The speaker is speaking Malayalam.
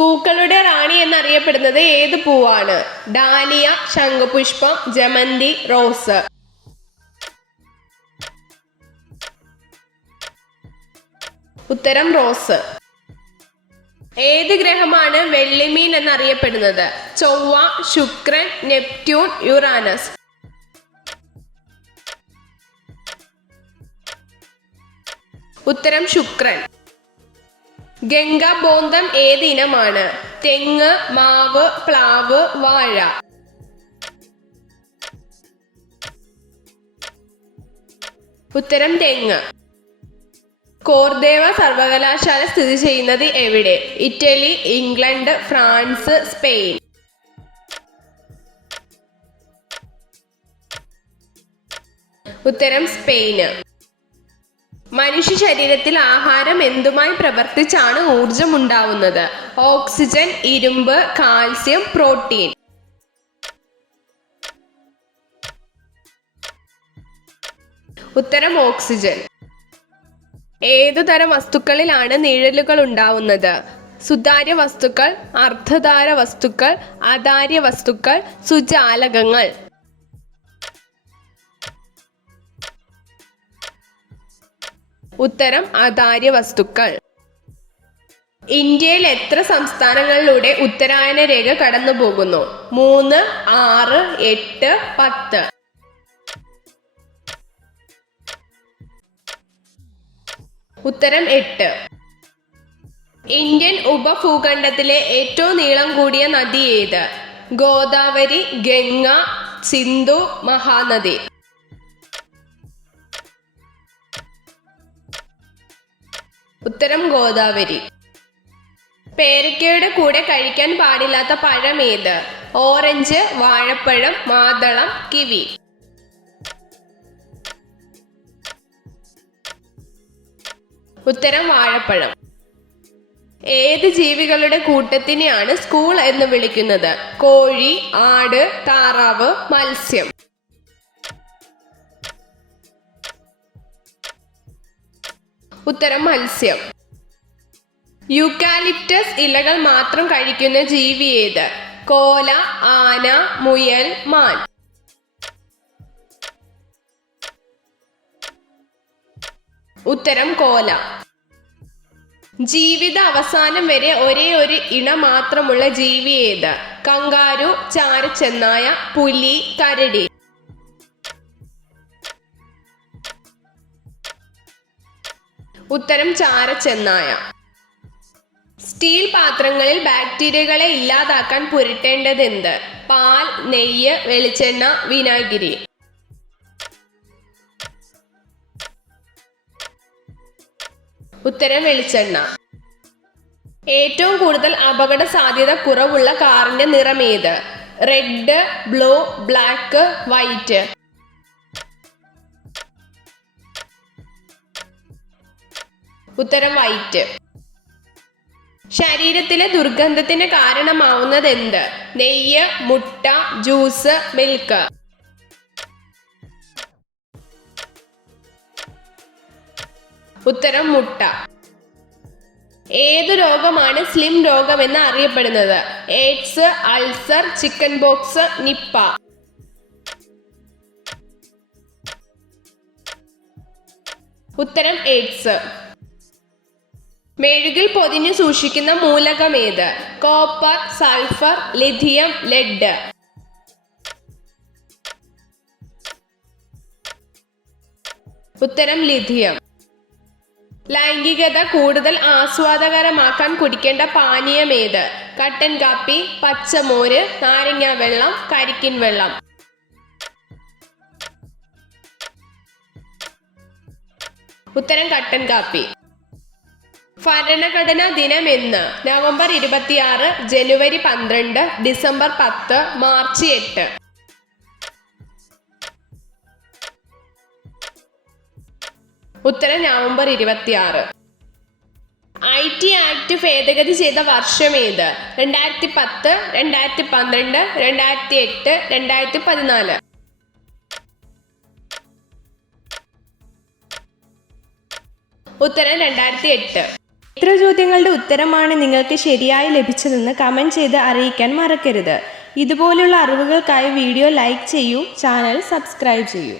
പൂക്കളുടെ റാണി എന്നറിയപ്പെടുന്നത് ഏത് പൂവാണ്? ഡാലിയ, ശംഖുപുഷ്പം, ജമന്തി, റോസ്. ഉത്തരം റോസ്. ഏത് ഗ്രഹമാണ് വെള്ളിമീൻ എന്നറിയപ്പെടുന്നത്? ചൊവ്വ, ശുക്രൻ, നെപ്റ്റ്യൂൺ, യുറാനസ്. ഉത്തരം ശുക്രൻ. ഗംഗാബോന്തം ഏത് ഇനമാണ്? തെങ്ങ്, മാവ്, പ്ലാവ്, വാഴ. ഉത്തരം തെങ്ങ്. കോർദേവ സർവകലാശാല സ്ഥിതി ചെയ്യുന്നത് എവിടെ? Italy, England, France, Spain. ഉത്തരം സ്പെയിന്. മനുഷ്യ ശരീരത്തിൽ ആഹാരം എന്തുമായി പ്രവർത്തിച്ചാണ് ഊർജം ഉണ്ടാവുന്നത്? ഓക്സിജൻ, ഇരുമ്പ്, കാൽസ്യം, പ്രോട്ടീൻ. ഉത്തരം ഓക്സിജൻ. ഏതുതരം വസ്തുക്കളിലാണ് നിഴലുകൾ ഉണ്ടാവുന്നത്? സുതാര്യ വസ്തുക്കൾ, അർദ്ധധാര വസ്തുക്കൾ, അധാര്യ വസ്തുക്കൾ, സുജാലകങ്ങൾ. ഉത്തരം അധാര്യ വസ്തുക്കൾ. ഇന്ത്യയിൽ എത്ര സംസ്ഥാനങ്ങളിലൂടെ ഉത്തരായന രേഖ കടന്നു പോകുന്നു? 3, 6, 8, 10. ഉത്തരം 8. ഇന്ത്യൻ ഉപഭൂഖണ്ഡത്തിലെ ഏറ്റവും നീളം കൂടിയ നദി ഏത്? ഗോദാവരി, ഗംഗ, സിന്ധു, മഹാനദി. ഉത്തരം ഗോദാവരി. പേരയ്ക്കയുടെ കൂടെ കഴിക്കാൻ പാടില്ലാത്ത പഴം ഏത്? ഓറഞ്ച്, വാഴപ്പഴം, മാതളം, കിവി. ഉത്തരം വാഴപ്പഴം. ഏത് ജീവികളുടെ കൂട്ടത്തിനെയാണ് സ്കൂൾ എന്ന് വിളിക്കുന്നത്? കോഴി, ആട്, താറാവ്, മത്സ്യം. ഉത്തരം മത്സ്യം. യൂക്കാലിപ്റ്റസ് ഇലകൾ മാത്രം കഴിക്കുന്ന ജീവി ഏത്? കോല, ആന, മുയൽ, മാൻ. ഉത്തരം കോല. ജീവിത അവസാനം വരെ ഒരേ ഒരു ഇണ മാത്രമുള്ള ജീവി ഏത്? കങ്കാരു, ചാരച്ചെന്നായ, പുലി, കരടി. ഉത്തരം ചാരച്ചെന്നായ. സ്റ്റീൽ പാത്രങ്ങളിൽ ബാക്ടീരിയകളെ ഇല്ലാതാക്കാൻ പുരട്ടേണ്ടത് എന്ത്? പാൽ, നെയ്യ്, വെളിച്ചെണ്ണ, വിനാഗിരി. ഉത്തരം വെളിച്ചെണ്ണ. ഏറ്റവും കൂടുതൽ അപകട സാധ്യത കുറവുള്ള കാറിന്റെ നിറം ഏത്? Red, blue, black, white. ഉത്തരം വൈറ്റ്. ശരീരത്തിലെ ദുർഗന്ധത്തിന് കാരണമാവുന്നത് എന്ത്? നെയ്യ്, മുട്ട, ജ്യൂസ്, മിൽക്ക്. ഉത്തരം മുട്ട. ഏതു രോഗമാണ് സ്ലിം രോഗമെന്ന് അറിയപ്പെടുന്നത്? AIDS, ulcer, chicken pox, Nipah. ഉത്തരം എയ്ഡ്സ്. മെഴുകിൽ പൊതിഞ്ഞു സൂക്ഷിക്കുന്ന മൂലകം ഏത്? Copper, sulphur, lithium, lead. ഉത്തരം ലിഥിയം. ലൈംഗികത കൂടുതൽ ആസ്വാദകരമാക്കാൻ കുടിക്കേണ്ട പാനീയം ഏത്? കട്ടൻ കാപ്പി, പച്ചമോര്, നാരങ്ങ വെള്ളം, കരിക്കിൻ വെള്ളം. ഉത്തരം കട്ടൻ കാപ്പി. ഭരണഘടനാ ദിനം എന്ന്? നവംബർ 26, ജനുവരി 12, ഡിസംബർ 10, മാർച്ച് 8. ഉത്തരം നവംബർ 26. IT ആക്ട് ഭേദഗതി ചെയ്ത വർഷം ഏത്? 2010, 2012, 2008, 2014. ഉത്തരം 2008. എത്ര ചോദ്യങ്ങളുടെ ഉത്തരമാണ് നിങ്ങൾക്ക് ശരിയായി ലഭിച്ചതെന്ന് കമൻറ്റ് ചെയ്ത് അറിയിക്കാൻ മറക്കരുത്. ഇതുപോലുള്ള അറിവുകൾക്കായി വീഡിയോ ലൈക്ക് ചെയ്യൂ, ചാനൽ സബ്സ്ക്രൈബ് ചെയ്യൂ.